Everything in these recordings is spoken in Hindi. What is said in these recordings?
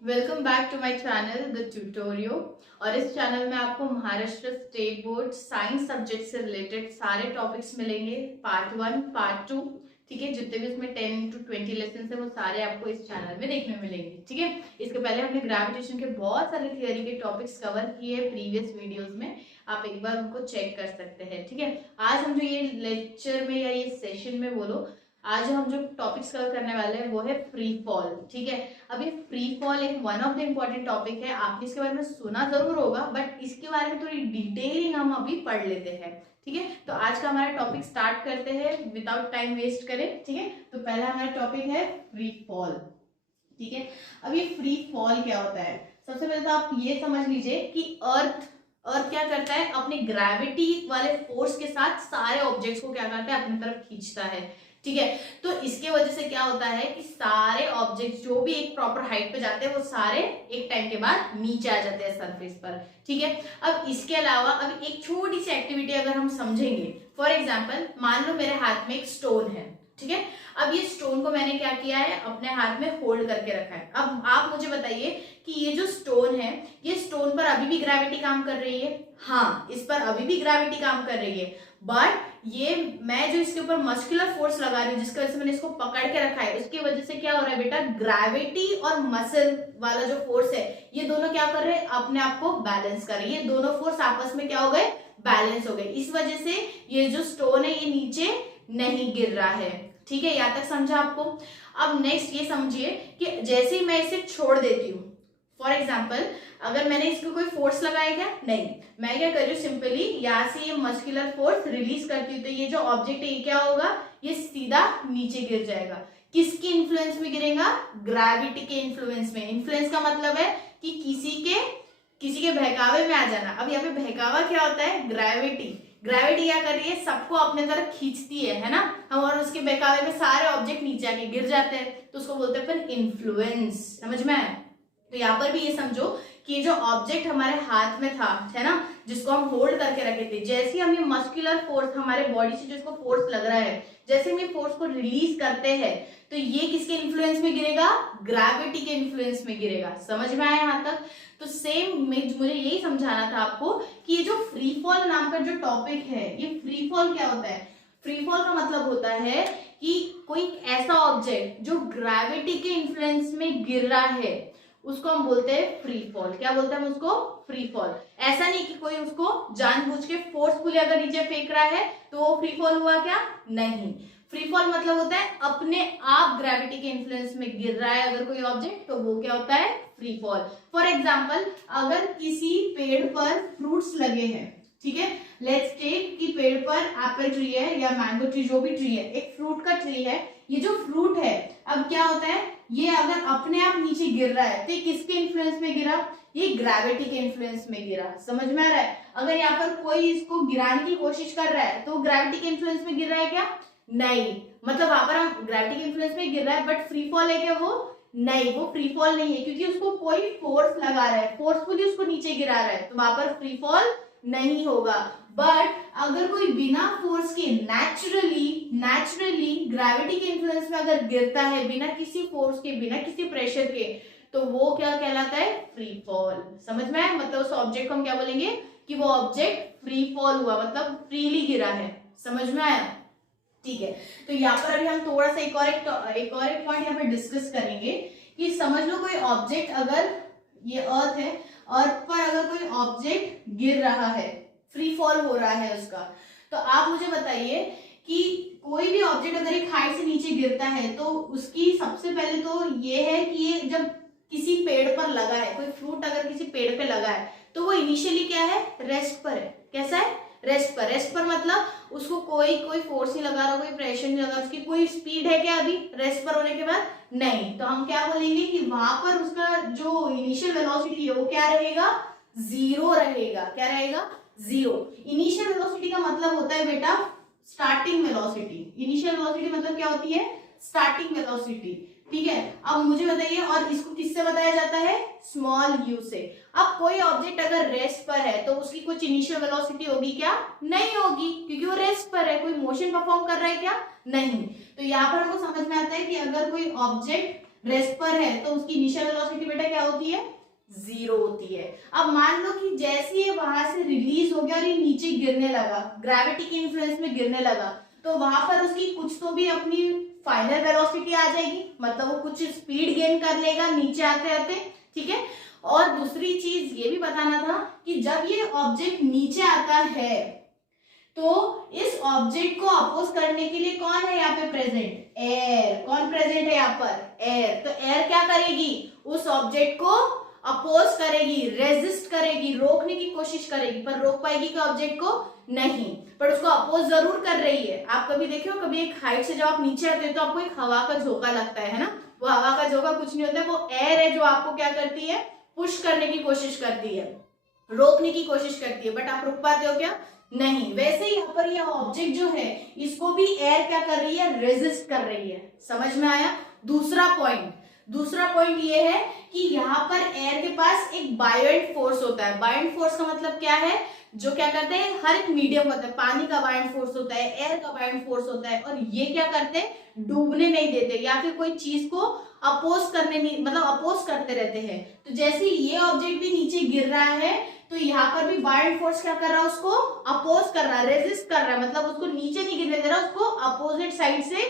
Welcome back to my channel the Tutorio. और इस चैनल में आपको Maharashtra state board science subject से रिलेटेड सारे टॉपिक्स मिलेंगे, पार्ट 1 पार्ट 2। ठीक है, जितने भी उसमें 10 to 20 लेसन है वो सारे आपको इस चैनल में देखने मिलेंगे। ठीक है, इसके पहले हमने ग्रेविटेशन के बहुत सारे थियरी के टॉपिक्स कवर किए प्रीवियस वीडियोज में, आप एक बार उनको चेक कर सकते हैं। ठीक है, आज हम जो ये लेक्चर में या ये सेशन में बोलो, आज हम जो टॉपिक्स कवर करने वाले हैं वो है फ्री फॉल। ठीक है, अब ये फ्री फॉल एक one of the important topic है, आपने इसके बारे में सुना जरूर होगा, बट इसके बारे में थोड़ी डिटेलिंग हम अभी पढ़ लेते हैं। ठीक है, तो आज का हमारा टॉपिक स्टार्ट करते हैं विदाउट टाइम वेस्ट करें। ठीक है, तो पहला हमारा टॉपिक है फ्री फॉल। ठीक है, अब ये फ्री फॉल क्या होता है, सबसे पहले तो आप ये समझ लीजिए कि अर्थ क्या करता है, अपने ग्रेविटी वाले फोर्स के साथ सारे ऑब्जेक्ट्स को क्या करता है, अपनी तरफ खींचता है। ठीक है, तो इसके वजह से क्या होता है कि सारे ऑब्जेक्ट्स जो भी एक प्रॉपर हाइट पे जाते हैं वो सारे एक टाइम के बाद नीचे आ जाते हैं सरफेस पर। ठीक है, अब इसके अलावा अब एक छोटी सी एक्टिविटी अगर हम समझेंगे, फॉर एग्जाम्पल मान लो मेरे हाथ में एक स्टोन है। ठीक है, अब ये स्टोन को मैंने क्या किया है, अपने हाथ में होल्ड करके रखा है। अब आप मुझे बताइए कि ये जो स्टोन है, ये स्टोन पर अभी भी ग्रेविटी काम कर रही है? हाँ, इस पर अभी भी ग्रेविटी काम कर रही है, बट ये मैं जो इसके ऊपर मस्कुलर फोर्स लगा रही हूँ, जिसकी वजह से मैंने इसको पकड़ के रखा है, उसकी वजह से क्या हो रहा है बेटा, ग्रेविटी और मसल वाला जो फोर्स है ये दोनों क्या कर रहे हैं, अपने आप को बैलेंस कर रहे हैं। ये दोनों फोर्स आपस में क्या हो गए, बैलेंस हो गए। इस वजह से ये जो स्टोन है ये नीचे नहीं गिर रहा है। ठीक है, यहाँ तक समझा आपको? अब नेक्स्ट ये समझिए कि जैसे ही मैं इसे छोड़ देती हूँ, फॉर एग्जाम्पल अगर मैंने इसको कोई फोर्स लगाया क्या, नहीं, मैं क्या कर रही हूँ, सिंपली यहाँ से ये मस्कुलर फोर्स रिलीज करती हूँ, तो ये जो ऑब्जेक्ट है ये क्या होगा, ये सीधा नीचे गिर जाएगा। किसके इन्फ्लुएंस में गिरेगा, ग्रेविटी के इन्फ्लुएंस में। इन्फ्लुएंस का मतलब है कि किसी के बहकावे में आ जाना। अब यहाँ पे बहकावा क्या होता है, ग्रेविटी क्या कर रही है, सबको अपने तरफ खींचती है ना, और उसके बहकावे में सारे ऑब्जेक्ट नीचे आके गिर जाते हैं, तो उसको बोलते हैं अपन इन्फ्लुएंस। समझ में आया? तो यहाँ पर भी ये समझो कि जो ऑब्जेक्ट हमारे हाथ में था, है ना, जिसको हम होल्ड करके रखे थे, जैसे हम ये मस्कुलर फोर्स हमारे बॉडी से जिसको फोर्स लग रहा है, जैसे हम ये फोर्स को रिलीज करते हैं, तो ये किसके इन्फ्लुएंस में गिरेगा, ग्रेविटी के इन्फ्लुएंस में गिरेगा। समझ में आया यहाँ तक? तो सेम मुझे यही समझाना था आपको कि ये जो फ्री फॉल नाम का जो टॉपिक है, ये फ्री फॉल क्या होता है, फ्री फॉल का मतलब होता है कि कोई ऐसा ऑब्जेक्ट जो ग्रेविटी के इन्फ्लुएंस में गिर रहा है उसको हम बोलते हैं फ्री फॉल। क्या बोलते हैं हम उसको, फ्री फॉल। ऐसा नहीं कि कोई उसको जानबूझ के फोर्सफुली अगर नीचे फेंक रहा है तो वो फ्री फॉल हुआ, क्या नहीं। फ्री फॉल मतलब होता है अपने आप ग्रेविटी के इन्फ्लुएंस में गिर रहा है अगर कोई ऑब्जेक्ट, तो वो क्या होता है, फ्री फॉल। फॉर एग्जाम्पल अगर किसी पेड़ पर फ्रूट्स लगे हैं, ठीक है, लेट्स टेक कि पेड़ पर एप्पल ट्री है या मैंगो ट्री, जो भी ट्री है, एक फ्रूट का ट्री है। ये जो फ्रूट है अब क्या होता है, ये अगर अपने आप नीचे गिर रहा है तो ये किसके इन्फ्लुएंस में गिरा, ये ग्रेविटी के इन्फ्लुएंस में गिरा। समझ में आ रहा है? अगर यहाँ पर कोई इसको गिराने की कोशिश कर रहा है तो ग्रेविटी के इन्फ्लुएंस में गिर रहा है क्या, नहीं, मतलब वहां पर हम ग्रेविटी के इन्फ्लुएंस में गिर रहा है, बट फ्री फॉल है क्या वो, नहीं, वो फ्री फॉल नहीं है, क्योंकि उसको कोई फोर्स लगा रहा है, फोर्सफुली उसको नीचे गिरा रहा है, तो वहां पर फ्री फॉल नहीं होगा। बट अगर कोई बिना फोर्स के नेचुरली ग्रेविटी के इन्फ्लुएंस में अगर गिरता है, बिना किसी फोर्स के, बिना किसी प्रेशर के, तो वो क्या कहलाता है, फ्री फॉल। समझ में आया? मतलब उस ऑब्जेक्ट को हम क्या बोलेंगे कि वो ऑब्जेक्ट फ्री फॉल हुआ, मतलब फ्रीली गिरा है। समझ में आया? ठीक है, तो यहाँ पर अभी हम थोड़ा सा एक और एक पॉइंट यहाँ पे डिस्कस करेंगे कि समझ लो कोई ऑब्जेक्ट, अगर ये अर्थ है, अर्थ पर अगर कोई ऑब्जेक्ट गिर रहा है, फ्री फॉल हो रहा है उसका, तो आप मुझे बताइए कि कोई भी ऑब्जेक्ट अगर एक हाइट से नीचे गिरता है तो उसकी सबसे पहले तो ये है कि ये जब किसी पेड़ पर लगा है, कोई फ्रूट अगर किसी पेड़ पे लगा है तो वो इनिशियली क्या है, रेस्ट पर है। कैसा है, रेस्ट पर। रेस्ट पर मतलब उसको कोई फोर्स नहीं लगा रहा, कोई प्रेशर नहीं लगा, उसकी कोई स्पीड है क्या अभी रेस्ट पर होने के बाद, नहीं। तो हम क्या बोलेंगे कि वहां पर उसका जो इनिशियल वेलोसिटी है वो क्या रहेगा, जीरो रहेगा। क्या रहेगा, जीरो। इनिशियल वेलोसिटी का मतलब होता है बेटा स्टार्टिंग वेलोसिटी। इनिशियल वेलोसिटी मतलब क्या होती है, स्टार्टिंग वेलोसिटी। ठीक है, अब मुझे बताइए, और इसको किससे बताया जाता है, स्मॉल यू से। अब कोई ऑब्जेक्ट अगर रेस्ट पर है तो उसकी कुछ इनिशियल वेलोसिटी होगी क्या, नहीं होगी, क्योंकि वो रेस्ट पर है, कोई मोशन परफॉर्म कर रहा है क्या, नहीं। तो यहाँ पर हमको समझ में आता है कि अगर कोई ऑब्जेक्ट रेस्ट पर है तो उसकी इनिशियल वेलोसिटी बेटा क्या होती है, 0 होती है। अब मान लो कि जैसे ये वहां से रिलीज हो गया और ये नीचे गिरने लगा, ग्रेविटी के इन्फ्लुएंस में गिरने लगा, तो वहां पर उसकी कुछ तो भी अपनी फाइनल वेलोसिटी आ जाएगी, मतलब वो कुछ स्पीड गेन कर लेगा नीचे आते आते, ठीक है। और दूसरी चीज ये भी बताना था कि जब ये ऑब्जेक्ट नीचे आता है तो इस ऑब्जेक्ट को अपोज करने के लिए कौन है यहाँ पे प्रेजेंट, एयर। कौन प्रेजेंट है यहाँ पर, एयर। तो एयर क्या करेगी, उस ऑब्जेक्ट को अपोज करेगी, रेजिस्ट करेगी, रोकने की कोशिश करेगी, पर रोक पाएगी क्या ऑब्जेक्ट को, नहीं, पर उसको अपोज जरूर कर रही है। आप कभी देखियो, कभी एक हाइट से जब आप नीचे आते हैं तो आपको एक हवा का झोंका लगता है ना, वो हवा का झोंका कुछ नहीं होता है, वो एयर है जो आपको क्या करती है, पुश करने की कोशिश करती है, रोकने की कोशिश करती है, बट आप रुक पाते हो क्या, नहीं। वैसे ही यहाँ पर यह ऑब्जेक्ट जो है इसको भी एयर क्या कर रही है, रेजिस्ट कर रही है। समझ में आया। दूसरा पॉइंट ये है कि यहाँ पर एयर के पास एक बायोएंट फोर्स होता है। बायोएंट फोर्स का मतलब क्या है, जो क्या करते हैं, हर एक मीडियम होता है, पानी का बायोएंट फोर्स होता है, एयर का बायोएंट फोर्स होता है, और ये क्या करते हैं, डूबने नहीं देते या फिर कोई चीज को अपोज करने नहीं, मतलब अपोज करते रहते हैं। तो जैसे ये ऑब्जेक्ट भी नीचे गिर रहा है तो यहाँ पर भी बायोएंट फोर्स क्या कर रहा है, उसको अपोज कर रहा है, रेजिस्ट कर रहा है, मतलब उसको नीचे नहीं गिरने दे रहा, उसको अपोजिट साइड से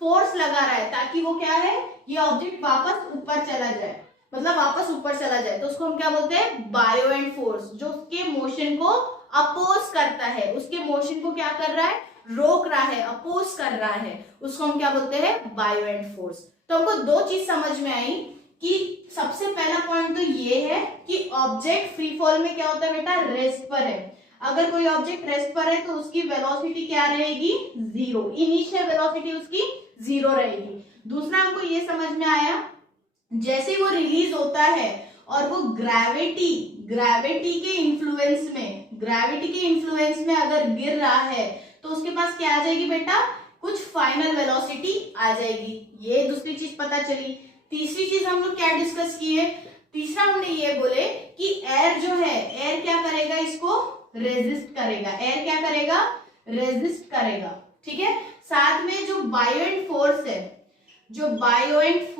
फोर्स लगा रहा है ताकि वो क्या है, ये ऑब्जेक्ट वापस ऊपर चला जाए, मतलब वापस ऊपर चला जाए। तो उसको हम क्या बोलते हैं, बायोएंट फोर्स, जो उसके मोशन को अपोज करता है, उसके मोशन को क्या कर रहा है, रोक रहा है, अपोज कर रहा है, उसको हम क्या बोलते हैं, बायोएंट फोर्स। तो हमको दो चीज समझ में आई कि सबसे पहला पॉइंट तो ये है कि ऑब्जेक्ट फ्री फॉल में क्या होता है बेटा, रेस्ट पर है। अगर कोई ऑब्जेक्ट रेस्ट पर है तो उसकी वेलोसिटी क्या रहेगी, 0, इनिशियल वेलोसिटी उसकी 0 रहेगी। दूसरा हमको ये समझ में आया, जैसे वो रिलीज होता है और वो ग्रेविटी के इन्फ्लुएंस में अगर गिर रहा है तो उसके पास क्या आ जाएगी बेटा, कुछ फाइनल वेलोसिटी आ जाएगी। ये दूसरी चीज पता चली। तीसरी चीज हम लोग क्या डिस्कस किए, तीसरा हमने ये बोले कि एयर जो है, एयर क्या करेगा, इसको रेजिस्ट करेगा, एयर क्या करेगा, रेजिस्ट करेगा, ठीक है। साथ में जो बायोएंट फोर्स है, ये बायोएंट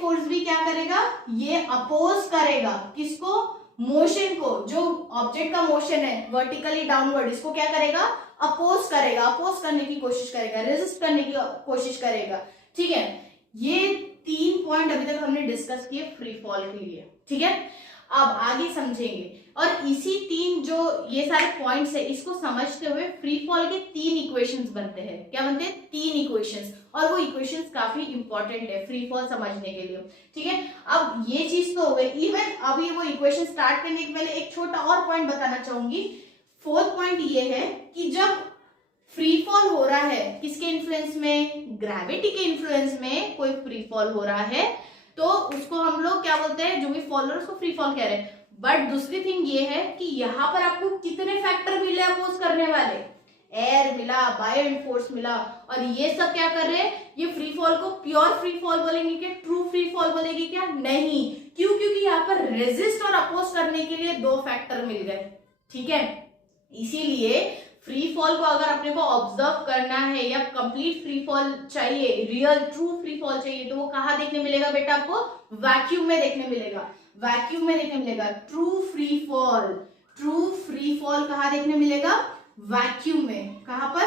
फोर्स भी क्या करेगा, ये अपोज करेगा किसको, मोशन को, जो ऑब्जेक्ट का मोशन है वर्टिकली डाउनवर्ड, इसको क्या करेगा, अपोज करेगा, अपोज करने की कोशिश करेगा, रेजिस्ट करने की कोशिश करेगा, ठीक है। ये 3 पॉइंट अभी तक हमने डिस्कस किए फ्री फॉल के लिए, ठीक है। अब आगे समझेंगे, और इसी 3 जो ये सारे पॉइंट्स है, इसको समझते हुए फ्री फॉल के 3 इक्वेशंस बनते हैं। क्या बनते हैं, 3 इक्वेशंस, और वो इक्वेशंस काफी इंपॉर्टेंट है फ्री फॉल समझने के लिए, ठीक है। अब ये चीज तो हो गई। इवन अभी वो इक्वेशन स्टार्ट करने के पहले एक छोटा और पॉइंट बताना चाहूंगी। 4th पॉइंट ये है कि जब फ्री फॉल हो रहा है, किसके इन्फ्लुएंस में, ग्रेविटी के इन्फ्लुएंस में कोई फ्री फॉल हो रहा है, तो उसको हम लोग क्या बोलते हैं, जो भी फॉलोअर उसको फ्री फॉल कह रहे हैं। बट दूसरी थिंग ये है कि यहाँ पर आपको कितने फैक्टर मिले अपोज करने वाले, एयर मिला, बायोएंट फोर्स मिला, और ये सब क्या कर रहे हैं, ये फ्री फॉल को प्योर फ्री फॉल बोलेंगे क्या, ट्रू फ्री फॉल बोलेंगे क्या, नहीं। क्यों, क्योंकि यहाँ पर रेजिस्ट और अपोज करने के लिए 2 फैक्टर मिल गए, ठीक है। इसीलिए फ्री फॉल को अगर अपने को ऑब्जर्व करना है या कंप्लीट फ्री फॉल चाहिए, रियल ट्रू फ्री फॉल चाहिए, तो वो कहाँ देखने मिलेगा बेटा, आपको वैक्यूम में देखने मिलेगा, ट्रू फ्री फॉल कहाँ देखने मिलेगा, वैक्यूम में। कहाँ पर,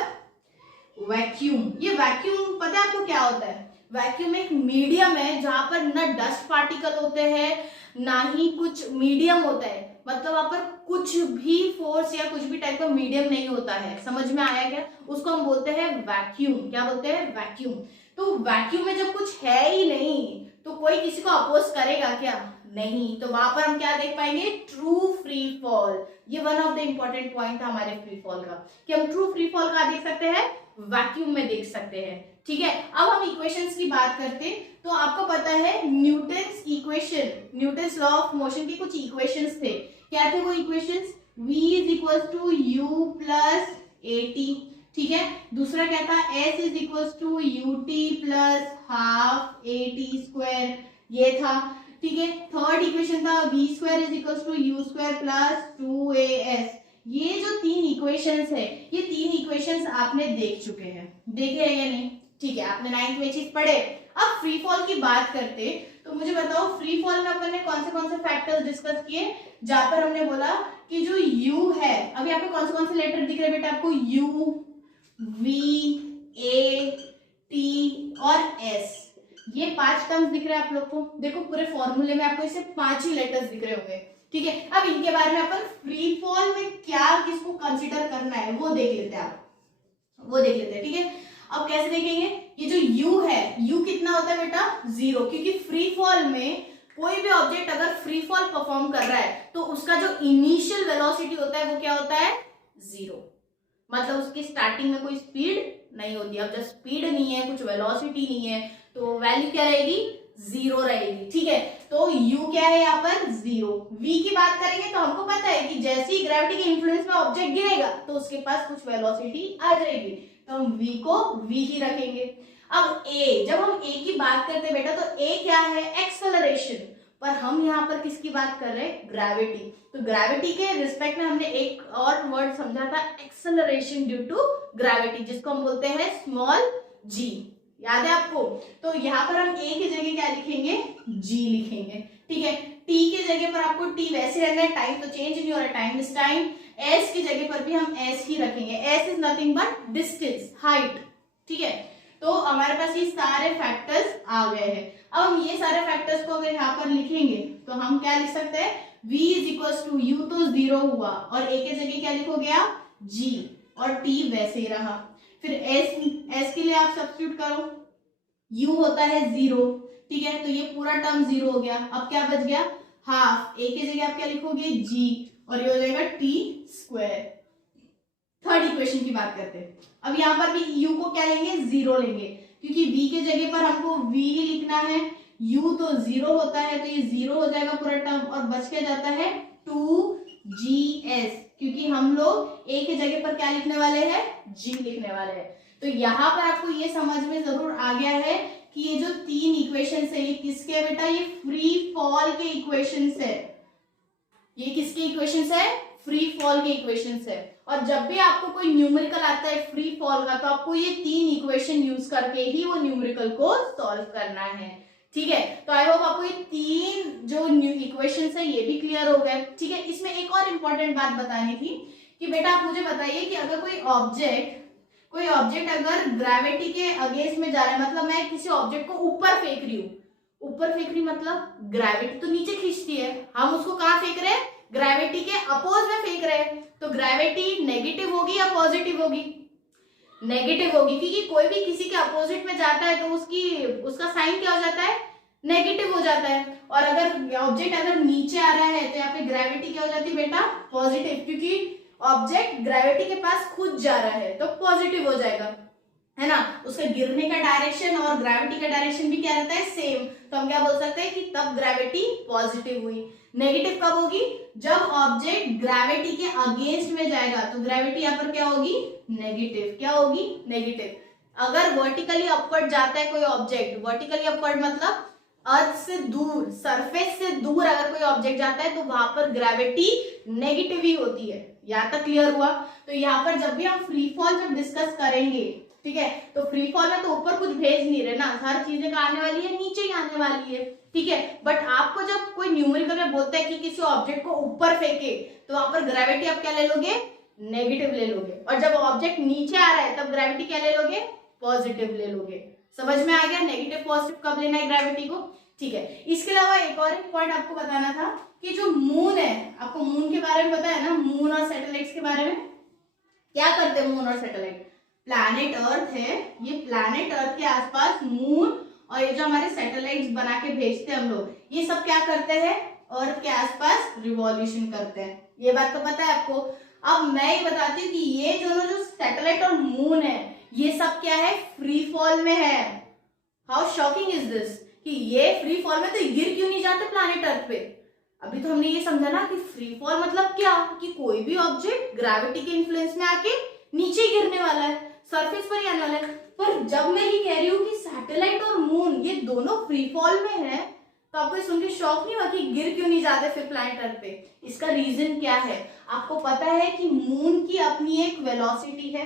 वैक्यूम। ये वैक्यूम पता है आपको क्या होता है, वैक्यूम एक मीडियम है जहां पर ना डस्ट पार्टिकल होते हैं ना ही कुछ मीडियम होता है, मतलब वहां पर कुछ भी फोर्स या कुछ भी टाइप का मीडियम नहीं होता है। समझ में आया क्या, उसको हम बोलते हैं वैक्यूम। क्या बोलते हैं, वैक्यूम। तो वैक्यूम में जब कुछ है ही नहीं तो कोई किसी को अपोज करेगा क्या, नहीं। तो वहां पर हम क्या देख पाएंगे, ट्रू फ्री फॉल। ये one of the important point था हमारे फ्री फॉल का, कि हम ट्रू फ्री फॉल का देख सकते हैं, वैक्यूम में देख सकते हैं, ठीक है। अब हम इक्वेशंस की बात करते हैं, तो आपको पता है Newton's equation, Newton's law of motion की कुछ इक्वेशंस थे। क्या थे वो equations, v is equal to u plus a t, ठीक है। दूसरा क्या था, s is equal to u t plus half a t square, ये था, ठीक है। थर्ड इक्वेशन था v square is equal to u square plus 2as। ये जो 3 इक्वेशंस है, ये 3 इक्वेशंस आपने देख चुके हैं, देखे हैं या नहीं, ठीक है। आपने 9th में चीज पढ़े अब फ्री फॉल की बात करते तो मुझे बताओ फ्री फॉल में अपन ने कौन से फैक्टर्स डिस्कस किए, जहां पर हमने बोला कि जो u है, अब यहाँ पे कौन से लेटर दिख रहे हैं बेटा आपको, u, v, a, t और s, ये 5 टर्म्स दिख रहे हैं आप लोग को। देखो पूरे फॉर्मूले में आपको इसे 5 ही लेटर्स दिख रहे होंगे, ठीक है। अब इनके बारे में अपन फ्री फॉल में क्या किसको कंसीडर करना है वो देख लेते हैं, वो देख लेते हैं, ठीक है। अब कैसे देखेंगे, ये जो u है, u कितना होता है बेटा 0, क्योंकि फ्री फॉल में कोई भी ऑब्जेक्ट अगर फ्री फॉल परफॉर्म कर रहा है तो उसका जो इनिशियल वेलोसिटी होता है वो क्या होता है 0, मतलब उसकी स्टार्टिंग में कोई स्पीड नहीं होती। अब जब स्पीड नहीं है, कुछ वेलोसिटी नहीं है, तो वैल्यू क्या रहेगी 0 रहेगी, ठीक है। तो u क्या है यहाँ पर 0। v की बात करेंगे तो हमको पता है कि जैसे ही ग्रेविटी के इन्फ्लुएंस में ऑब्जेक्ट गिरेगा तो उसके पास कुछ वेलोसिटी आ जाएगी, तो हम v को v ही रखेंगे। अब a, जब हम a की बात करते हैं बेटा तो a क्या है एक्सेलरेशन, पर हम यहाँ पर किसकी बात कर रहे हैं ग्रेविटी। तो ग्रेविटी के रिस्पेक्ट में हमने एक और वर्ड समझा था एक्सेलरेशन ड्यू टू ग्रेविटी, जिसको हम बोलते हैं स्मॉल g, याद है आपको। तो यहाँ पर हम a की जगह क्या लिखेंगे g लिखेंगे, ठीक है। t की जगह पर आपको t वैसे रहना है, टाइम तो चेंज नहीं हो रहा, टाइम इज टाइम। s की जगह पर भी हम s ही रखेंगे, s is nothing but distance, height, ठीक है। तो हमारे पास ये सारे फैक्टर्स आ गए हैं। अब हम ये सारे फैक्टर्स को अगर यहाँ पर लिखेंगे तो हम क्या लिख सकते हैं, v is equal to u तो 0 हुआ और a के जगह क्या लिखोगे आप g, और t वैसे ही रहा। फिर s के लिए आप सब्स्टिट्यूट करो, u होता है 0, ठीक है, तो ये पूरा टर्म 0 हो गया। अब क्या बच गया हाफ, a की जगह आप क्या लिखोगे g, और ये हो जाएगा t स्क्वायर। थर्ड इक्वेशन की बात करते हैं। अब यहाँ पर भी u को क्या लेंगे 0 लेंगे, क्योंकि v के जगह पर हमको v ही लिखना है, u तो 0 होता है तो ये 0 हो जाएगा पूरा टर्म, और बच के जाता है 2gs, क्योंकि हम लोग a के जगह पर क्या लिखने वाले हैं g लिखने वाले हैं। तो यहाँ पर आपको ये समझ में जरूर आ गया है कि ये जो 3 इक्वेशंस है ये किसके है बेटा, ये फ्री फॉल के इक्वेशंस है। ये किसके इक्वेशंस है, फ्री फॉल के इक्वेशंस है। और जब भी आपको कोई न्यूमेरिकल आता है फ्री फॉल का तो आपको ये 3 इक्वेशन यूज करके ही वो न्यूमेरिकल को सॉल्व करना है, ठीक है। तो आई होप आपको ये 3 जो न्यू इक्वेशंस है ये भी क्लियर हो गए, ठीक है। इसमें एक और इम्पोर्टेंट बात बतानी थी कि बेटा आप मुझे बताइए कि अगर कोई ऑब्जेक्ट अगर ग्रेविटी के अगेंस्ट में जा रहा है, मतलब मैं किसी ऑब्जेक्ट को ऊपर फेंक रही हूँ, ऊपर फेंक रही मतलब ग्रेविटी तो नीचे खींचती है, हम उसको कहाँ फेंक रहे हैं ग्रेविटी के अपोज में फेंक रहे हैं, तो ग्रेविटी नेगेटिव होगी या पॉजिटिव होगी, नेगेटिव होगी, क्योंकि कोई भी किसी के अपोजिट में जाता है तो उसका साइन क्या हो जाता है नेगेटिव हो जाता है। और अगर ऑब्जेक्ट अगर नीचे आ रहा है तो यहाँ पे ग्रेविटी क्या हो जाती है बेटा पॉजिटिव, क्योंकि ऑब्जेक्ट ग्रेविटी के पास खुद जा रहा है तो पॉजिटिव हो जाएगा, है ना। उसका गिरने का डायरेक्शन और ग्रेविटी का डायरेक्शन भी क्या रहता है सेम, तो हम क्या बोल सकते हैं कि तब ग्रेविटी पॉजिटिव हुई। नेगेटिव कब होगी, जब ऑब्जेक्ट ग्रेविटी के अगेंस्ट में जाएगा तो ग्रेविटी यहाँ पर क्या होगी नेगेटिव, क्या होगी नेगेटिव। अगर वर्टिकली अपवर्ड जाता है कोई ऑब्जेक्ट, वर्टिकली अपवर्ड मतलब अर्थ से दूर, सरफेस से दूर अगर कोई ऑब्जेक्ट जाता है तो वहां पर ग्रेविटी नेगेटिव ही होती है। यहाँ तक क्लियर हुआ। तो यहाँ पर जब भी हम फ्री फॉल जब डिस्कस करेंगे, ठीक है, तो फ्री फॉल में तो ऊपर कुछ भेज नहीं रहे ना, हर चीजें का आने वाली है नीचे ही आने वाली है, ठीक है। बट आपको जब कोई न्यूमेरिकल में बोलता है कि किसी ऑब्जेक्ट को ऊपर फेंके तो वहां पर ग्रेविटी आप क्या ले लोगे नेगेटिव ले लोगे, और जब ऑब्जेक्ट नीचे आ रहा है तब ग्रेविटी क्या ले लोगे पॉजिटिव ले लोगे। समझ में आ गया नेगेटिव पॉजिटिव कब लेना है ग्रेविटी को, ठीक है। इसके अलावा एक और पॉइंट आपको बताना था कि जो मून है, आपको मून के बारे में पता है ना, मून और सैटेलाइट्स के बारे में क्या करते हैं मून और सैटेलाइट। प्लैनेट अर्थ है, ये प्लैनेट अर्थ के आसपास मून और ये जो हमारे सैटेलाइट्स बना के भेजते हैं हम लोग, ये सब क्या करते हैं अर्थ के आसपास रिवॉल्यूशन करते हैं, ये बात तो पता है आपको। अब मैं ये बताती हूँ कि ये जो सैटेलाइट और मून है ये सब क्या है फ्री फॉल में है। हाउ शॉकिंग इज दिस कि ये फ्री फॉल में, तो गिर क्यों नहीं जाते प्लैनेट अर्थ पे। अभी तो हमने ये समझा ना कि फ्री फॉल मतलब क्या, कि कोई भी ऑब्जेक्ट ग्रेविटी के इन्फ्लुएंस में आके नीचे गिरने वाला है, सरफेस पर ही आने वाला है। पर जब मैं ये कह रही हूँ कि सैटेलाइट और मून ये दोनों फ्री फॉल में है, तो आपको सुन के शॉक नहीं हुआ कि गिर क्यों नहीं जाते फिर प्लैनेट अर्थ पे। इसका रीजन क्या है, आपको पता है कि मून की अपनी एक वेलोसिटी है,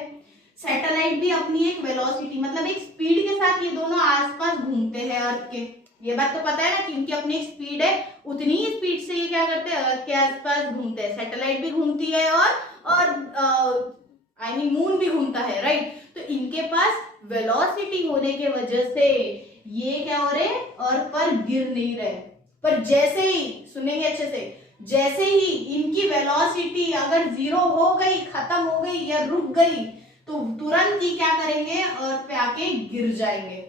सैटेलाइट भी अपनी एक वेलोसिटी मतलब एक स्पीड के साथ ये दोनों आसपास घूमते हैं अर्थ के। ये बात तो पता है ना कि इनकी अपनी एक स्पीड है, उतनी ही स्पीड से ये क्या करते हैं, अर्थ के आसपास घूमते हैं। सैटेलाइट भी घूमती है और आई मीन मून भी घूमता है, राइट। तो इनके पास वेलोसिटी होने के वजह से ये क्या हो रहे, अर्थ पर गिर नहीं रहे। पर जैसे ही, सुनेंगे अच्छे से, जैसे ही इनकी वेलोसिटी अगर 0 हो गई, खत्म हो गई या रुक गई, तो तुरंत ही क्या करेंगे, अर्थ पे आके गिर जाएंगे।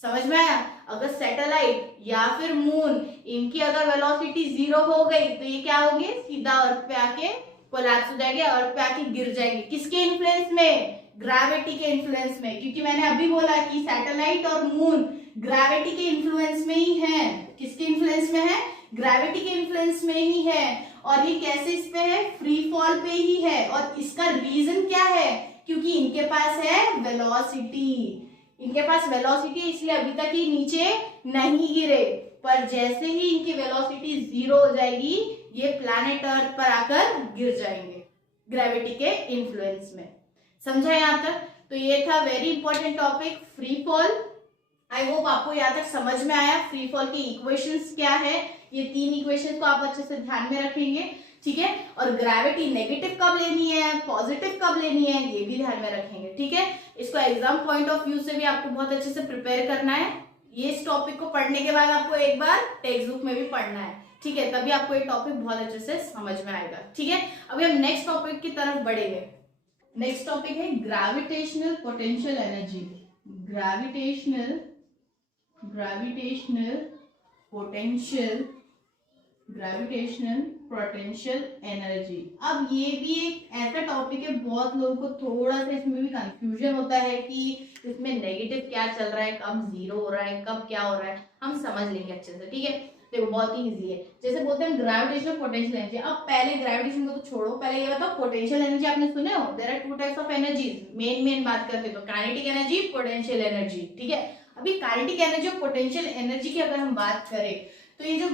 समझ में आया? अगर सैटेलाइट या फिर मून, इनकी अगर वेलोसिटी 0 हो गई तो ये क्या होंगे, सीधा अर्थ पे आके कोलैप्स हो जाएंगे, अर्थ पे आके गिर जाएंगे। किसके इन्फ्लुएंस में? ग्रेविटी के इन्फ्लुएंस में। क्योंकि मैंने अभी बोला कि सैटेलाइट और मून ग्रेविटी के इन्फ्लुएंस में ही है। किसके इन्फ्लुएंस में है? ग्रेविटी के इन्फ्लुएंस में ही है। और ये कैसे इस पे है? फ्री फॉल पे ही है। और इसका रीजन क्या है? क्योंकि इनके पास है वेलोसिटी। इनके पास वेलोसिटी है, इसलिए अभी तक ये नीचे नहीं गिरे। पर जैसे ही इनकी वेलोसिटी 0 हो जाएगी, ये प्लैनेट अर्थ पर आकर गिर जाएंगे ग्रेविटी के इन्फ्लुएंस में। समझा यहाँ तक? तो ये था very important topic, free fall. I hope आपको यहाँ तक समझ में आया। फ्री फॉल की इक्वेशंस क्या है, ये 3 इक्वेशंस को आप अच्छे से ध्यान में रखेंगे, ठीक है। और ग्रेविटी नेगेटिव कब लेनी है, पॉजिटिव कब लेनी है, ये भी ध्यान में रखेंगे, ठीक है। इसको एग्जाम पॉइंट ऑफ व्यू से भी आपको बहुत अच्छे से प्रिपेयर करना है। ये इस टॉपिक को पढ़ने के बाद आपको एक बार टेक्स्ट बुक में भी पढ़ना है, ठीक है, तभी आपको ये टॉपिक बहुत अच्छे से समझ में आएगा, ठीक है। अभी हम नेक्स्ट टॉपिक की तरफ बढ़ेंगे। नेक्स्ट टॉपिक है gravitational potential energy. Gravitational potential energy. अब ये भी एक ऐसा टॉपिक है, बहुत लोगों को थोड़ा सा इसमें भी कंफ्यूजन होता है कि इसमें नेगेटिव क्या चल रहा है, कब 0 हो रहा है, कब क्या हो रहा है। हम समझ लेंगे अच्छे से, ठीक है। देखो बहुत ही इजी है। जैसे बोलते हैं ग्रेविटेशनल पोटेंशियल एनर्जी। अब पहले ग्रेविटेशन को तो छोड़ो, पहले ये बताओ पोटेंशियल एनर्जी आपने सुने हो? There are 2 types of energies. Main बात करते तो काइनेटिक एनर्जी, पोटेंशियल एनर्जी, ठीक है। अभी काइनेटिक एनर्जी और पोटेंशियल एनर्जी की अगर हम बात करें तो ये जो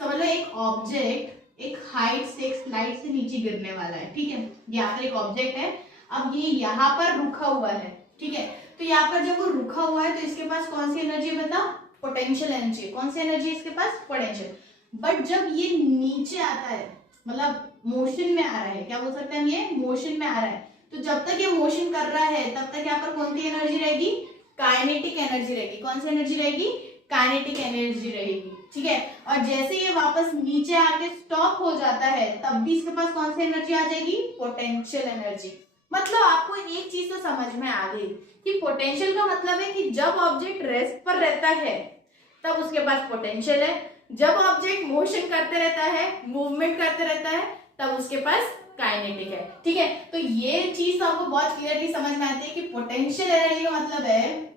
समझ लो एक ऑब्जेक्ट एक हाइट से, एक स्लाइड से नीचे गिरने वाला है, ठीक है। यहाँ पर एक ऑब्जेक्ट है, अब ये यहाँ पर रुका हुआ है, ठीक है। तो यहाँ पर जब वो रुका हुआ है तो इसके पास कौन सी एनर्जी है बताओ? Potential energy. कौन सी एनर्जी इसके पास? पोटेंशियल। बट जब ये नीचे आता है, मतलब मोशन में आ रहा है, क्या बोल सकते हैं हम, ये मोशन में आ रहा है, तो जब तक ये मोशन कर रहा है तब तक यहाँ पर कौन सी एनर्जी रहेगी? काइनेटिक एनर्जी रहेगी। कौन सी एनर्जी रहेगी? काइनेटिक एनर्जी रहेगी, ठीक है। और जैसे ये वापस नीचे आके स्टॉप हो जाता है तब भी इसके पास कौन सी एनर्जी आ जाएगी? Potential energy. मतलब आपको एक चीज तो समझ में आ गई कि पोटेंशियल का मतलब है कि जब ऑब्जेक्ट रेस्ट पर रहता है तब उसके पास पोटेंशियल है, जब ऑब्जेक्ट मोशन करते रहता है, मूवमेंट करते रहता है, तब उसके पास काइनेटिक है, ठीक है। तो ये चीज तो आपको बहुत क्लियरली समझ में आती है कि पोटेंशियल एनर्जी का मतलब है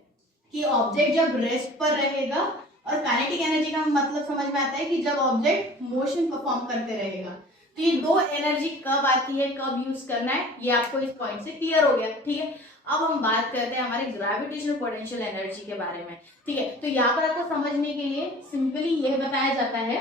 कि ऑब्जेक्ट जब रेस्ट पर रहेगा, और काइनेटिक एनर्जी का मतलब समझ में आता है कि जब ऑब्जेक्ट मोशन परफॉर्म करते रहेगा। तो ये 2 एनर्जी कब आती है, कब यूज करना है, ये आपको इस पॉइंट से क्लियर हो गया, ठीक है। अब हम बात करते हैं हमारे ग्रेविटेशनल पोटेंशियल एनर्जी के बारे में, ठीक है। तो यहाँ पर आपको समझने के लिए सिंपली यह बताया जाता है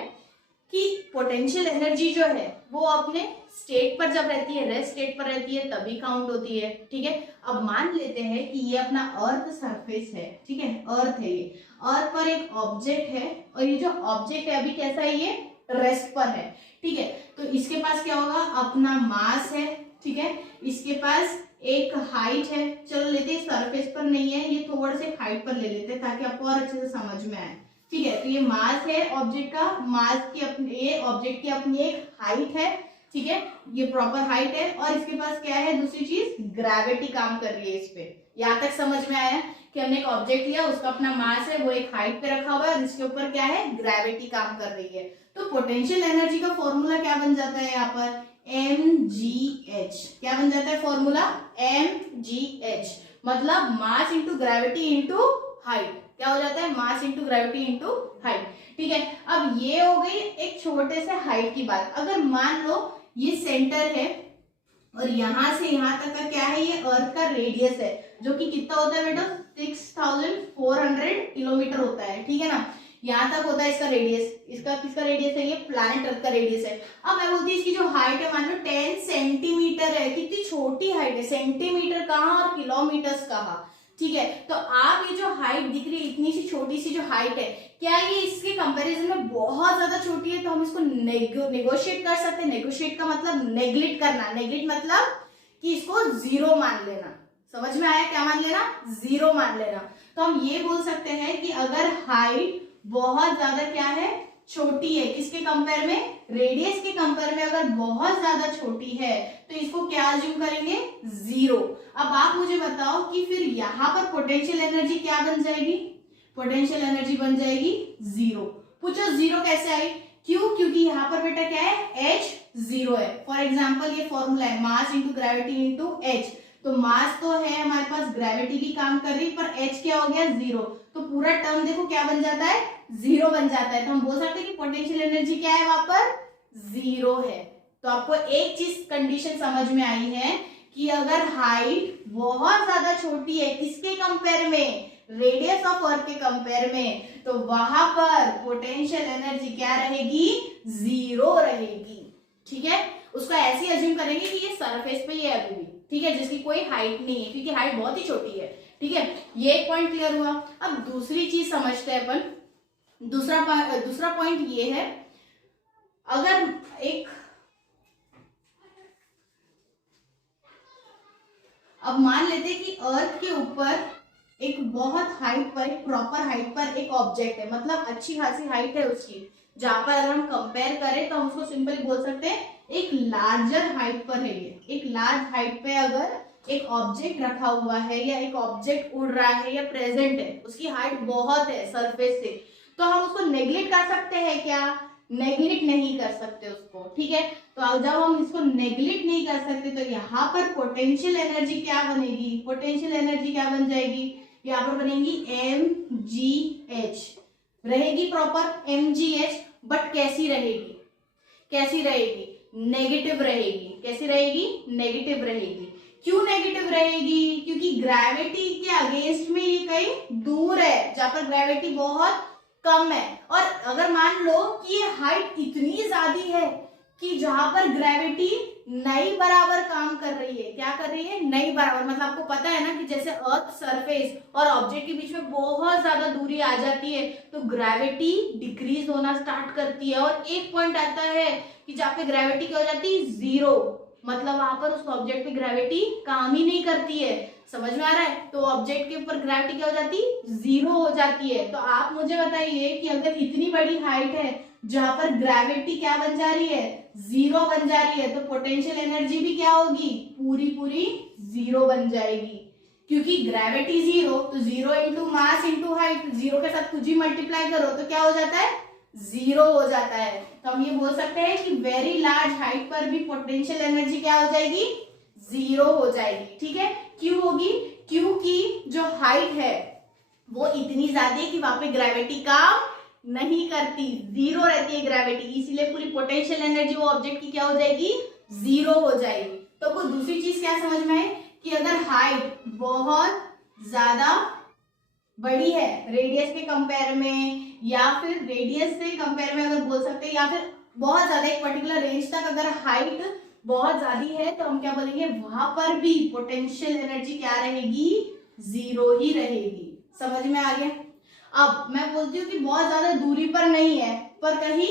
कि पोटेंशियल एनर्जी जो है वो अपने स्टेट पर जब रहती है, रेस्ट स्टेट पर रहती है, तभी काउंट होती है, ठीक है। अब मान लेते हैं कि ये अपना अर्थ सरफेस है, ठीक है, अर्थ है, ये अर्थ पर एक ऑब्जेक्ट है, और ये जो ऑब्जेक्ट है अभी कैसा है, ये रेस्ट पर है, ठीक है। तो इसके पास क्या होगा? अपना मास है, ठीक है, इसके पास एक हाइट है। चलो लेते हैं सरफेस पर नहीं है, ये थोड़ा से हाइट पर ले लेते हैं ताकि आपको और अच्छे से समझ में आए, ठीक है। तो ये मास है ऑब्जेक्ट का, मास की अपनी, ये ऑब्जेक्ट की अपनी एक हाइट है, ठीक है, ये प्रॉपर हाइट है। और इसके पास क्या है? दूसरी चीज, ग्रेविटी काम कर रही है इस पे। यहाँ तक समझ में आया कि हमने एक ऑब्जेक्ट लिया, उसका अपना मास है, वो एक हाइट पे रखा हुआ है, और इसके ऊपर क्या है? ग्रेविटी काम कर रही है। तो पोटेंशियल एनर्जी का फॉर्मूला क्या बन जाता है यहाँ पर? mgh। क्या बन जाता है फॉर्मूला? mgh, मतलब mass into gravity into height. क्या हो जाता है? Mass into gravity into height, ठीक है। अब ये हो गई एक छोटे से हाइट की बात। अगर मान लो ये सेंटर है और यहां से यहां तक का क्या है? ये अर्थ का रेडियस है, जो कि कितना होता है बेटा? 6400 किलोमीटर होता है, ठीक है ना। यहाँ तक होता है इसका रेडियस। इसका किसका रेडियस है? ये प्लैनेट अर्थ का रेडियस है। अब मैं बोलती हूँ इसकी जो हाइट है मान लो 10 सेंटीमीटर है, कितनी छोटी हाइट है, सेंटीमीटर कहाँ और किलोमीटर्स कहाँ, ठीक है। तो आप ये जो हाइट दिख रही है, इतनी सी छोटी सी जो हाइट है, क्या ये इसके कंपैरिजन में बहुत ज्यादा छोटी है? तो हम इसको नेगोशिएट कर सकते हैं। नेगोशिएट का मतलब नेग्लेक्ट करना, नेग्लेक्ट मतलब कि इसको जीरो मान लेना। समझ में आया? क्या मान लेना? जीरो मान लेना। तो हम ये बोल सकते हैं कि अगर हाइट बहुत ज्यादा क्या है? छोटी है। किसके कंपेयर में? रेडियस के कंपेयर में अगर बहुत ज्यादा छोटी है तो इसको क्या अज्यूम करेंगे? जीरो। अब आप मुझे बताओ कि फिर यहाँ पर पोटेंशियल एनर्जी क्या बन जाएगी? पोटेंशियल एनर्जी बन जाएगी जीरो। पूछो जीरो कैसे आई? क्यों? क्योंकि यहाँ पर बेटा क्या है? H जीरो है। फॉर एग्जाम्पल ये फॉर्मूला है mass into gravity into H. तो मास तो है हमारे पास, ग्रेविटी भी काम कर रही, पर H क्या हो गया? जीरो। तो पूरा टर्म देखो क्या बन जाता है? जीरो बन जाता है। तो हम बोल सकते हैं कि पोटेंशियल एनर्जी क्या है वहां पर? जीरो है। तो आपको एक चीज कंडीशन समझ में आई है कि अगर हाइट बहुत ज्यादा छोटी है, किसके कंपेयर में? रेडियस ऑफ अर्थ के कंपेयर में, तो वहां पर पोटेंशियल एनर्जी क्या रहेगी? जीरो रहेगी। ठीक है, उसको ऐसे ही अज्यूम करेंगे कि ये सरफेस पे ही है अभी भी, ठीक है, जिसकी कोई हाइट नहीं है, क्योंकि हाइट बहुत ही छोटी है। ठीक है, ये एक पॉइंट क्लियर हुआ। अब दूसरी चीज समझते हैं अपन। दूसरा पॉइंट ये है, अगर एक, अब मान लेते कि अर्थ के ऊपर एक बहुत हाइट पर, एक प्रॉपर हाइट पर एक ऑब्जेक्ट है, मतलब अच्छी खासी हाइट है उसकी, जहां पर अगर हम कंपेयर करें तो हम उसको सिंपली बोल सकते हैं एक लार्जर हाइट पर है ये। एक लार्ज हाइट पे अगर एक ऑब्जेक्ट रखा हुआ है या एक ऑब्जेक्ट उड़ रहा है या प्रेजेंट है, उसकी हाइट बहुत है सरफेस से, तो हम उसको नेग्लेक्ट कर सकते हैं क्या? नेग्लेक्ट नहीं कर सकते उसको। ठीक है, तो जब हम इसको नेग्लेक्ट नहीं कर सकते तो यहाँ पर पोटेंशियल एनर्जी क्या बनेगी? पोटेंशियल एनर्जी क्या बन जाएगी? यहाँ पर बनेगी mgh, रहेगी प्रॉपर mgh, बट कैसी रहेगी? कैसी रहेगी? नेगेटिव रहेगी। कैसी रहेगी? नेगेटिव रहेगी। क्यों नेगेटिव रहेगी? क्योंकि ग्रेविटी के अगेंस्ट में ये कहीं दूर है, जहां पर ग्रेविटी बहुत कम है। और अगर मान लो कि ये हाइट इतनी ज्यादा है कि जहां पर ग्रेविटी नई बराबर काम कर रही है। क्या कर रही है? नई बराबर। मतलब आपको पता है ना कि जैसे अर्थ सरफेस और ऑब्जेक्ट के बीच में बहुत ज्यादा दूरी आ जाती है तो ग्रेविटी डिक्रीज होना स्टार्ट करती है, और एक पॉइंट आता है कि जहाँ पे ग्रेविटी क्या हो जाती है? जीरो। मतलब वहां पर उस ऑब्जेक्ट पे ग्रेविटी काम ही नहीं करती है। समझ में आ रहा है? तो ऑब्जेक्ट के ऊपर ग्रेविटी क्या हो जाती है? जीरो हो जाती है। तो आप मुझे बताइए कि अगर इतनी बड़ी हाइट है जहां पर ग्रेविटी क्या बन जा रही है? जीरो बन जा रही है, तो पोटेंशियल एनर्जी भी क्या होगी? पूरी पूरी जीरो बन जाएगी। क्योंकि ग्रेविटी जीरो, तो zero into mass into height, zero के साथ कुछ भी मल्टीप्लाई करो तो क्या हो जाता है? जीरो हो जाता है। तो हम ये बोल सकते हैं कि वेरी लार्ज हाइट पर भी पोटेंशियल एनर्जी क्या हो जाएगी? जीरो हो जाएगी। ठीक है, क्यों होगी? क्योंकि जो हाइट है वो इतनी ज्यादा है कि वहां पे ग्रेविटी काम नहीं करती, जीरो रहती है ग्रेविटी, इसीलिए पूरी पोटेंशियल एनर्जी वो ऑब्जेक्ट की क्या हो जाएगी? जीरो हो जाएगी। तो कोई दूसरी चीज क्या समझ में है कि अगर हाइट बहुत ज्यादा बड़ी है रेडियस के कंपेयर में, या फिर रेडियस से कंपेयर में अगर बोल सकते हैं, या फिर बहुत ज्यादा एक पर्टिकुलर रेंज तक अगर हाइट बहुत ज्यादा है, तो हम क्या बोलेंगे? वहां पर भी पोटेंशियल एनर्जी क्या रहेगी? जीरो ही रहेगी। समझ में आ गया? अब मैं बोलती हूँ कि बहुत ज्यादा दूरी पर नहीं है, पर कहीं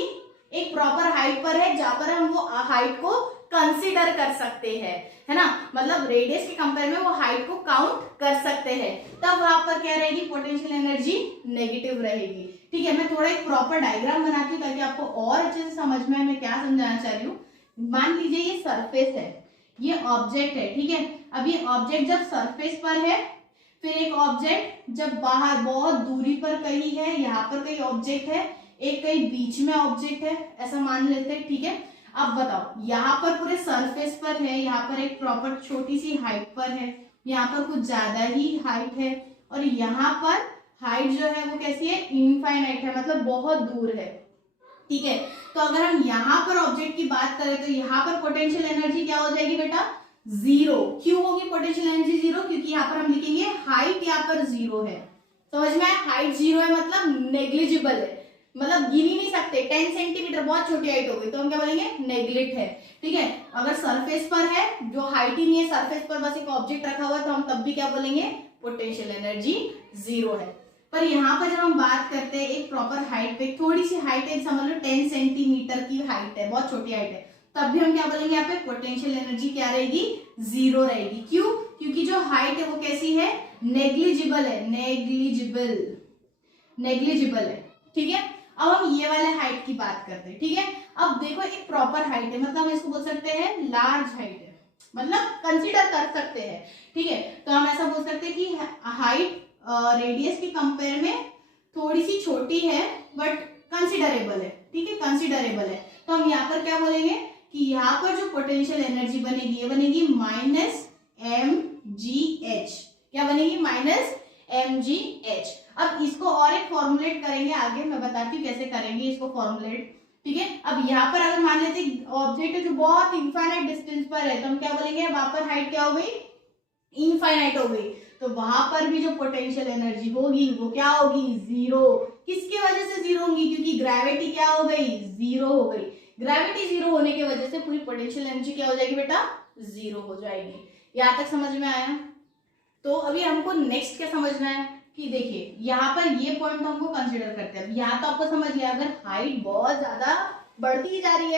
एक प्रॉपर हाइट पर है जहां पर हम वो हाइट को कंसीडर कर सकते हैं, है ना, मतलब रेडियस के कंपेयर में वो हाइट को काउंट कर सकते हैं, तब वहां पर क्या रहेगी? पोटेंशियल एनर्जी नेगेटिव रहेगी। ठीक है, मैं थोड़ा एक प्रॉपर डायग्राम बनाती हूँ ताकि आपको और अच्छे से समझ में आए मैं क्या समझाना चाह रही हूँ। मान लीजिए ये सरफेस है, ये ऑब्जेक्ट है, ठीक है। अब ये ऑब्जेक्ट जब सरफेस पर है, फिर एक ऑब्जेक्ट जब बाहर बहुत दूरी पर कहीं है, यहाँ पर कहीं ऑब्जेक्ट है, एक कहीं बीच में ऑब्जेक्ट है, ऐसा मान लेते हैं। ठीक है, अब बताओ, यहाँ पर पूरे सरफेस पर है, यहाँ पर एक प्रॉपर छोटी सी हाइट पर है, यहाँ पर कुछ ज्यादा ही हाइट है, और यहाँ पर हाइट जो है वो कैसी है? इनफाइनाइट है, मतलब बहुत दूर है। ठीक है, तो अगर हम यहाँ पर ऑब्जेक्ट की बात करें तो यहाँ पर पोटेंशियल एनर्जी क्या हो जाएगी बेटा? जीरो। क्यों होगी पोटेंशियल एनर्जी जीरो? क्योंकि यहाँ पर हम लिखेंगे हाइट यहाँ पर जीरो है। समझ में आया? हाइट जीरो है मतलब नेग्लिजिबल है, मतलब गिन ही नहीं सकते, 10 सेंटीमीटर बहुत छोटी हाइट हो गई तो हम क्या बोलेंगे, नेग्लेक्ट है। ठीक है, अगर सरफेस पर है, जो हाइट ही नहीं है, सरफेस पर बस एक ऑब्जेक्ट रखा हुआ है, तो हम तब भी क्या बोलेंगे, पोटेंशियल एनर्जी जीरो है। पर यहाँ पर जब हम बात करते हैं एक प्रॉपर हाइट पे, थोड़ी सी हाइट है, समझ लो 10 सेंटीमीटर की हाइट है, बहुत छोटी हाइट है, तब भी हम क्या बोलेंगे, यहाँ पे पोटेंशियल एनर्जी क्या रहेगी, जीरो रहेगी। क्यों? क्योंकि जो हाइट है वो कैसी है, नेग्लिजिबल है, नेग्लिजिबल है। ठीक है, अब हम ये वाले हाइट की बात करते हैं। ठीक है, अब देखो एक प्रॉपर हाइट है, मतलब हम इसको बोल सकते हैं लार्ज हाइट है, मतलब कंसीडर कर सकते हैं। ठीक है, तो हम ऐसा बोल सकते हैं कि हाइट रेडियस के कंपेयर में थोड़ी सी छोटी है बट कंसिडरेबल है। ठीक है, कंसिडरेबल है, तो हम यहाँ पर क्या बोलेंगे कि यहाँ पर जो पोटेंशियल एनर्जी बनेगी, ये बनेगी माइनस mgh। क्या बनेगी, माइनस mgh। अब इसको और एक फॉर्मुलेट करेंगे आगे, मैं बताती हूँ कैसे करेंगे इसको फॉर्मुलेट। ठीक है, अब यहाँ पर अगर मान लेते ऑब्जेक्ट है जो बहुत इनफाइनाइट डिस्टेंस पर है, तो हम क्या बोलेंगे, वहां पर हाइट क्या हो गई, इनफाइनाइट हो गई, तो वहां पर भी जो पोटेंशियल एनर्जी होगी वो क्या होगी, जीरो। किसकी वजह से जीरो होगी, क्योंकि ग्रेविटी क्या हो गई, जीरो हो गई। ग्रेविटी जीरो होने की वजह से पूरी पोटेंशियल एनर्जी क्या हो जाएगी बेटा, जीरो हो जाएगी। यहाँ तक समझ में आया? तो अभी हमको नेक्स्ट क्या समझना है कि देखिए यहाँ पर ये पॉइंट तो हमको कंसीडर करते हैं। यहाँ तो आपको समझ लिया, अगर हाइट बहुत ज्यादा बढ़ती जा रही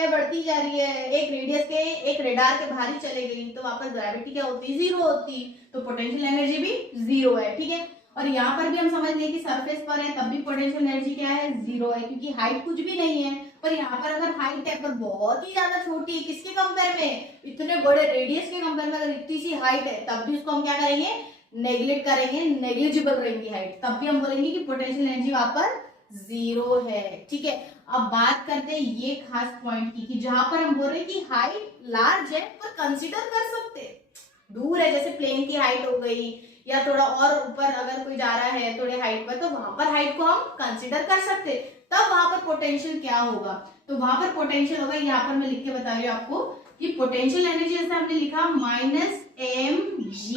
है, एक रेडियस के, एक रेडार के बाहर ही चले गई, तो वहां पर ग्रेविटी क्या होती, जीरो होती, तो पोटेंशियल एनर्जी भी जीरो है। ठीक है, और यहाँ पर भी हम समझ लें कि सरफेस पर है तब भी पोटेंशियल एनर्जी क्या है, जीरो है, क्योंकि हाइट कुछ भी नहीं है। पर यहाँ पर अगर हाइट है पर बहुत ही ज्यादा छोटी, किसके कंपेयर में, इतने बड़े रेडियस के कंपेयर में अगर इतनी सी हाइट है, तब भी उसको हम क्या करेंगे, नेग्लेक्ट करेंगे, नेग्लिजिबल रहेंगी हाइट, तब भी हम बोलेंगे कि पोटेंशियल एनर्जी वहां पर जीरो है। ठीक है, अब बात करते हैं ये खास पॉइंट की, कि जहां पर हम बोल रहे हैं कि हाइट लार्ज है पर कंसीडर कर सकते, दूर है, जैसे प्लेन की हाइट हो गई, या थोड़ा और ऊपर अगर कोई जा रहा है थोड़े हाइट पर, तो वहां पर हाइट को हम कंसीडर कर सकते, तब वहां पर पोटेंशियल क्या होगा, तो वहां पर पोटेंशियल होगा, यहाँ पर मैं लिख के बता रही हूँ आपको कि पोटेंशियल एनर्जी जैसे हमने लिखा माइनस mgh,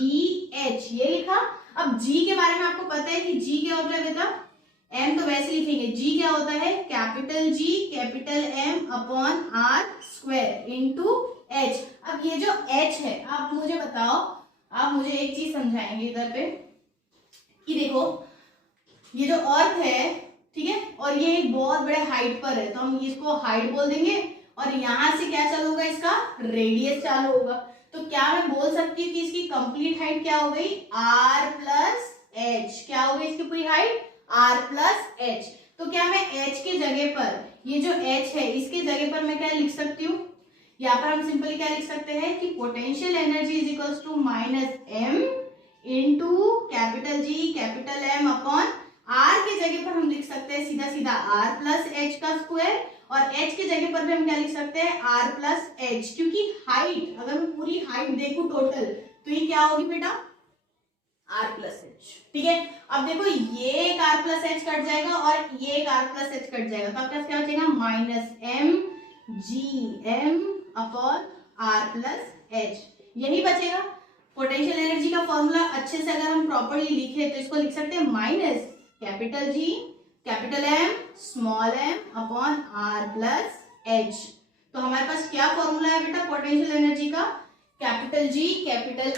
ये लिखा। अब g के बारे में आपको पता है कि g क्या होता है बेटा, m तो वैसे लिखेंगे, g क्या होता है, capital G capital M upon r square into h। अब ये जो h है, आप मुझे बताओ, आप मुझे एक चीज समझाएंगे इधर पे कि देखो ये जो अर्थ है, ठीक है, और ये एक बहुत बड़े हाइट पर है, तो हम इसको हाइट बोल देंगे, और यहां से क्या चालू होगा, इसका रेडियस चालू होगा। तो क्या मैं बोल सकती हूँ कि इसकी कंप्लीट हाइट क्या हो गई, r प्लस एच। क्या हो गई इसकी पूरी हाइट, r प्लस एच। तो क्या मैं h के जगह पर, ये जो h है इसके जगह पर मैं क्या लिख सकती हूँ, यहाँ पर हम सिंपली क्या लिख सकते हैं कि potential energy is equals to minus m into capital G capital M upon r के जगह पर हम लिख सकते हैं सीधा सीधा r प्लस एच का स्क्वायर, और h के जगह पर भी हम क्या लिख सकते हैं, r प्लस एच, क्योंकि हाइट, अगर मैं पूरी हाइट देखूं टोटल, तो ये क्या होगी बेटा, r प्लस एच। ठीक है, अब देखो ये एक r प्लस एच कट जाएगा और ये एक r प्लस एच कट जाएगा, तो आपके पास क्या बचेगा, minus mgm upon r plus H, यही बचेगा। पोटेंशियल एनर्जी का फॉर्मूला अच्छे से अगर हम प्रॉपर्ली लिखे तो इसको लिख सकते हैं minus capital G capital M small m upon r plus H. तो हमारे पास क्या फॉर्मूला है बेटा पोटेंशियल एनर्जी का, capital G capital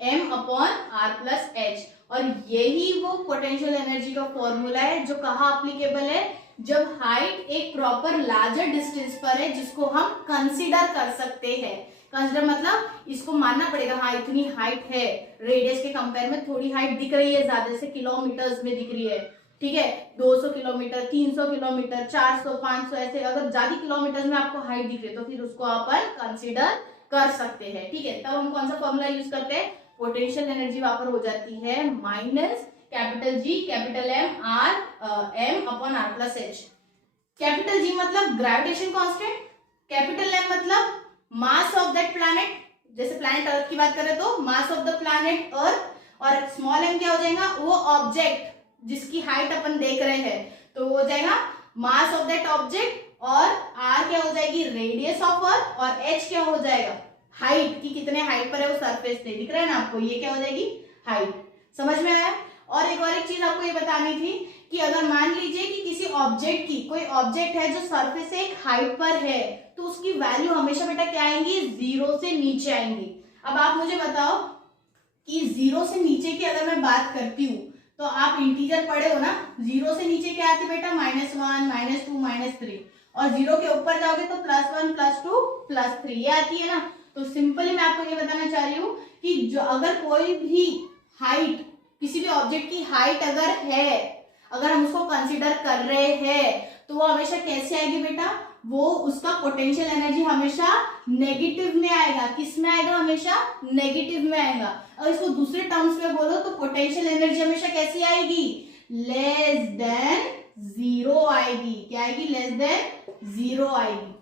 M upon r plus H, और यही वो पोटेंशियल एनर्जी का फॉर्मूला है जो कहाँ अप्लीकेबल है, जब हाइट एक प्रॉपर लार्जर डिस्टेंस पर है जिसको हम कंसीडर कर सकते हैं। कंसीडर मतलब इसको मानना पड़ेगा, हाँ इतनी हाइट है, रेडियस के कंपेयर में थोड़ी हाइट दिख रही है ज्यादा, से किलोमीटर्स में दिख रही है। ठीक है, 200 किलोमीटर, 300 किलोमीटर, 400, 500, ऐसे अगर ज्यादा किलोमीटर में आपको हाइट दिख रही है तो फिर उसको अपन कंसीडर कर सकते हैं। ठीक है, तब हम कौन सा फॉर्मूला यूज करते हैं, पोटेंशियल एनर्जी वहां पर हो जाती है minus capital G capital M upon r plus H. Capital G मतलब ग्रेविटेशन कांस्टेंट, कैपिटल M मतलब मास ऑफ दैट प्लैनेट, जैसे प्लैनेट अर्थ की बात करें तो mass of the planet earth, और स्मॉल m क्या हो जाएगा, वो ऑब्जेक्ट जिसकी हाइट अपन देख रहे हैं, तो वो हो जाएगा मास ऑफ दैट ऑब्जेक्ट, और r क्या हो जाएगी, रेडियस ऑफ अर्थ, और h क्या हो जाएगा, हाइट, कि कितने हाइट पर है वो सरफेस से दिख रहा है ना आपको, ये क्या हो जाएगी, हाइट। समझ में आया? और एक चीज आपको ये बतानी थी कि अगर मान लीजिए कि किसी ऑब्जेक्ट की, कोई ऑब्जेक्ट है जो सरफेस से एक हाइट पर है, तो उसकी वैल्यू हमेशा बेटा क्या आएंगी, 0 से नीचे आएंगी। अब आप मुझे बताओ कि 0 से नीचे की अगर मैं बात करती हूँ तो आप इंटीजर पढ़े हो ना, 0 से नीचे क्या आती है बेटा, -1, -2, -3, और 0 के ऊपर जाओगे तो +1, +2, +3 ये आती है ना। तो सिंपली मैं आपको ये बताना चाह रही हूँ कि जो अगर कोई भी हाइट, किसी भी ऑब्जेक्ट की हाइट अगर है, अगर हम उसको कंसीडर कर रहे हैं, तो वो हमेशा कैसे आएगी बेटा, वो उसका पोटेंशियल एनर्जी हमेशा नेगेटिव में आएगा। किस में आएगा, हमेशा नेगेटिव में आएगा। अगर इसको दूसरे टर्म्स में बोलो तो पोटेंशियल एनर्जी हमेशा कैसी आएगी, लेस देन 0 आएगी। क्या आएगी, लेस देन 0 आएगी।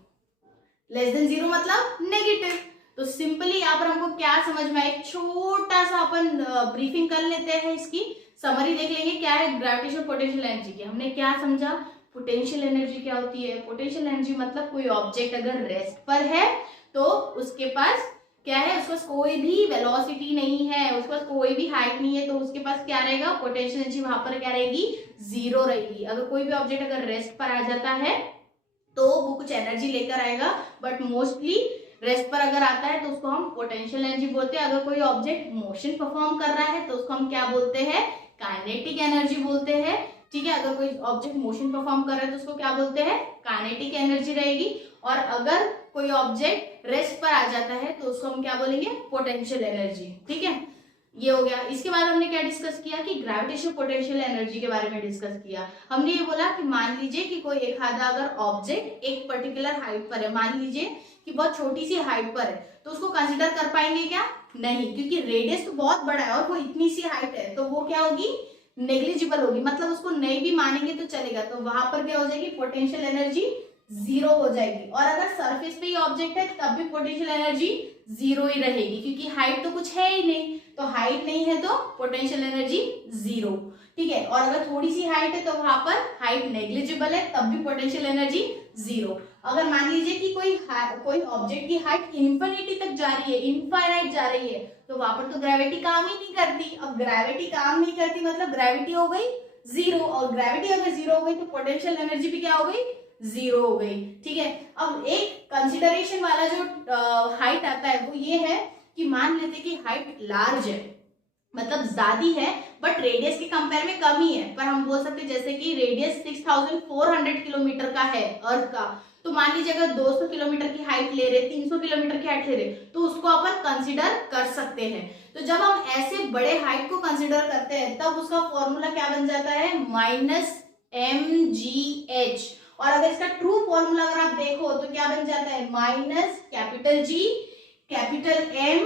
लेस देन 0 मतलब नेगेटिव। तो सिंपली यहाँ पर हमको क्या समझ में आया, एक छोटा सा अपन ब्रीफिंग कर लेते हैं, इसकी समरी देख लेंगे क्या है ग्रेविटेशनल पोटेंशियल एनर्जी की। हमने क्या समझा, पोटेंशियल एनर्जी क्या होती है। पोटेंशियल एनर्जी मतलब कोई ऑब्जेक्ट अगर रेस्ट पर है तो उसके पास क्या है, उसके पास कोई भी वेलोसिटी नहीं है, उसके पास कोई भी हाइट नहीं है, तो उसके पास क्या रहेगा, पोटेंशियल एनर्जी वहां पर क्या रहेगी, 0 रहेगी। अगर कोई भी ऑब्जेक्ट अगर रेस्ट पर आ जाता है तो वो कुछ एनर्जी लेकर आएगा, बट मोस्टली रेस्ट पर अगर आता है तो उसको हम पोटेंशियल एनर्जी बोलते हैं। अगर कोई ऑब्जेक्ट मोशन परफॉर्म कर रहा है तो उसको हम क्या बोलते हैं, काइनेटिक एनर्जी बोलते हैं। ठीक है, अगर कोई ऑब्जेक्ट मोशन परफॉर्म कर रहा है तो उसको क्या बोलते हैं, काइनेटिक एनर्जी रहेगी। और अगर कोई ऑब्जेक्ट रेस्ट पर आ जाता है तो उसको हम क्या बोलेंगे, पोटेंशियल एनर्जी। ठीक है, ये हो गया। इसके बाद हमने क्या डिस्कस किया कि ग्रेविटेशनल पोटेंशियल एनर्जी के बारे में डिस्कस किया। हमने ये बोला कि मान लीजिए कि कोई एक आधा अगर ऑब्जेक्ट एक पर्टिकुलर हाइट पर है, मान लीजिए कि बहुत छोटी सी हाइट पर है, तो उसको कंसीडर कर पाएंगे क्या, नहीं, क्योंकि रेडियस तो बहुत बड़ा है और वो इतनी सी हाइट है, तो वो क्या होगी, नेग्लिजिबल होगी, मतलब उसको नहीं भी मानेंगे तो चलेगा। तो वहां पर क्या हो जाएगी, पोटेंशियल एनर्जी 0 हो जाएगी। और अगर सरफेस पे ही ऑब्जेक्ट है तब भी पोटेंशियल एनर्जी 0 ही रहेगी, क्योंकि हाइट तो कुछ है ही नहीं, तो हाइट नहीं है तो पोटेंशियल एनर्जी 0। ठीक है, और अगर थोड़ी सी हाइट है तो वहां पर हाइट नेग्लिजिबल है, तब भी पोटेंशियल एनर्जी 0। अगर मान लीजिए कि कोई ऑब्जेक्ट की हाइट इंफिनिटी तक जा रही है, इनफाइनाइट जा रही है, तो वहां पर तो ग्रेविटी काम ही नहीं करती। अब ग्रेविटी काम नहीं करती मतलब ग्रेविटी हो गई 0, और ग्रेविटी अगर 0 हो गई तो पोटेंशियल एनर्जी भी क्या हो गई, 0 हो गई। ठीक है, अब एक कंसिडरेशन वाला जो हाइट आता है वो ये है कि मान लेते कि हाइट लार्ज है, मतलब ज्यादा है, बट रेडियस के कंपेयर में कम ही है, पर हम बोल सकते जैसे कि रेडियस 6400 किलोमीटर का है अर्थ का, तो मान लीजिए अगर 200 किलोमीटर की हाइट ले रहे, 300 किलोमीटर की हाइट ले रहे, तो उसको अपन कंसीडर कर सकते हैं। तो जब हम ऐसे बड़े हाइट को कंसीडर करते हैं तब उसका फॉर्मूला क्या बन जाता है, -mgh। और अगर इसका ट्रू फॉर्मूला अगर आप देखो तो क्या बन जाता है, -G M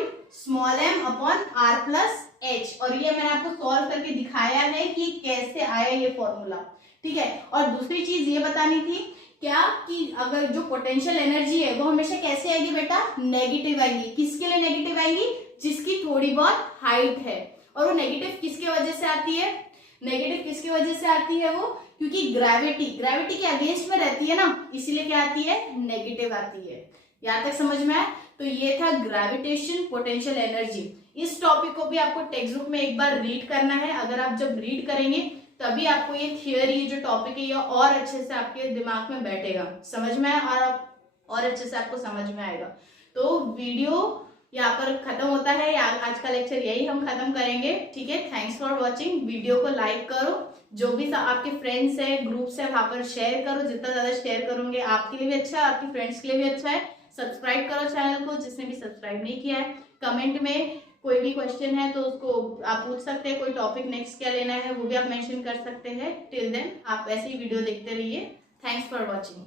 m upon r+h। और ये मैंने आपको सॉल्व करके दिखाया है कि कैसे आया ये फॉर्मूला। ठीक है, और दूसरी चीज ये बतानी थी क्या कि अगर जो पोटेंशियल एनर्जी है वो हमेशा कैसे आएगी बेटा, नेगेटिव आएगी। किसके लिए नेगेटिव आएगी, जिसकी थोड़ी बहुत हाइट है। और वो नेगेटिव किसकी वजह से आती है, नेगेटिव किसकी वजह से आती है, वो क्योंकि ग्रेविटी के अगेंस्ट में रहती है ना, इसीलिए क्या आती है, नेगेटिव आती है। यहाँ तक समझ में आया। तो ये था ग्रेविटेशन पोटेंशियल एनर्जी। इस टॉपिक को भी आपको टेक्स्ट बुक में एक बार रीड करना है। अगर आप जब रीड करेंगे तभी आपको ये थियोरी, जो टॉपिक है, ये और अच्छे से आपके दिमाग में बैठेगा, समझ में आया, और अच्छे से आपको समझ में आएगा। तो वीडियो यहाँ पर खत्म होता है, आज का लेक्चर यही हम खत्म करेंगे। ठीक है, थैंक्स फॉर वॉचिंग। वीडियो को लाइक करो, जो भी आपके फ्रेंड्स है, ग्रुप्स है, वहां पर शेयर करो। जितना ज्यादा शेयर करोगे आपके लिए भी अच्छा है, आपके फ्रेंड्स के लिए भी अच्छा है। सब्सक्राइब करो चैनल को जिसने भी सब्सक्राइब नहीं किया है। कमेंट में कोई भी क्वेश्चन है तो उसको आप पूछ सकते हैं, कोई टॉपिक नेक्स्ट क्या लेना है वो भी आप मेंशन कर सकते हैं। टिल देन आप ऐसे ही वीडियो देखते रहिए। Thanks for watching.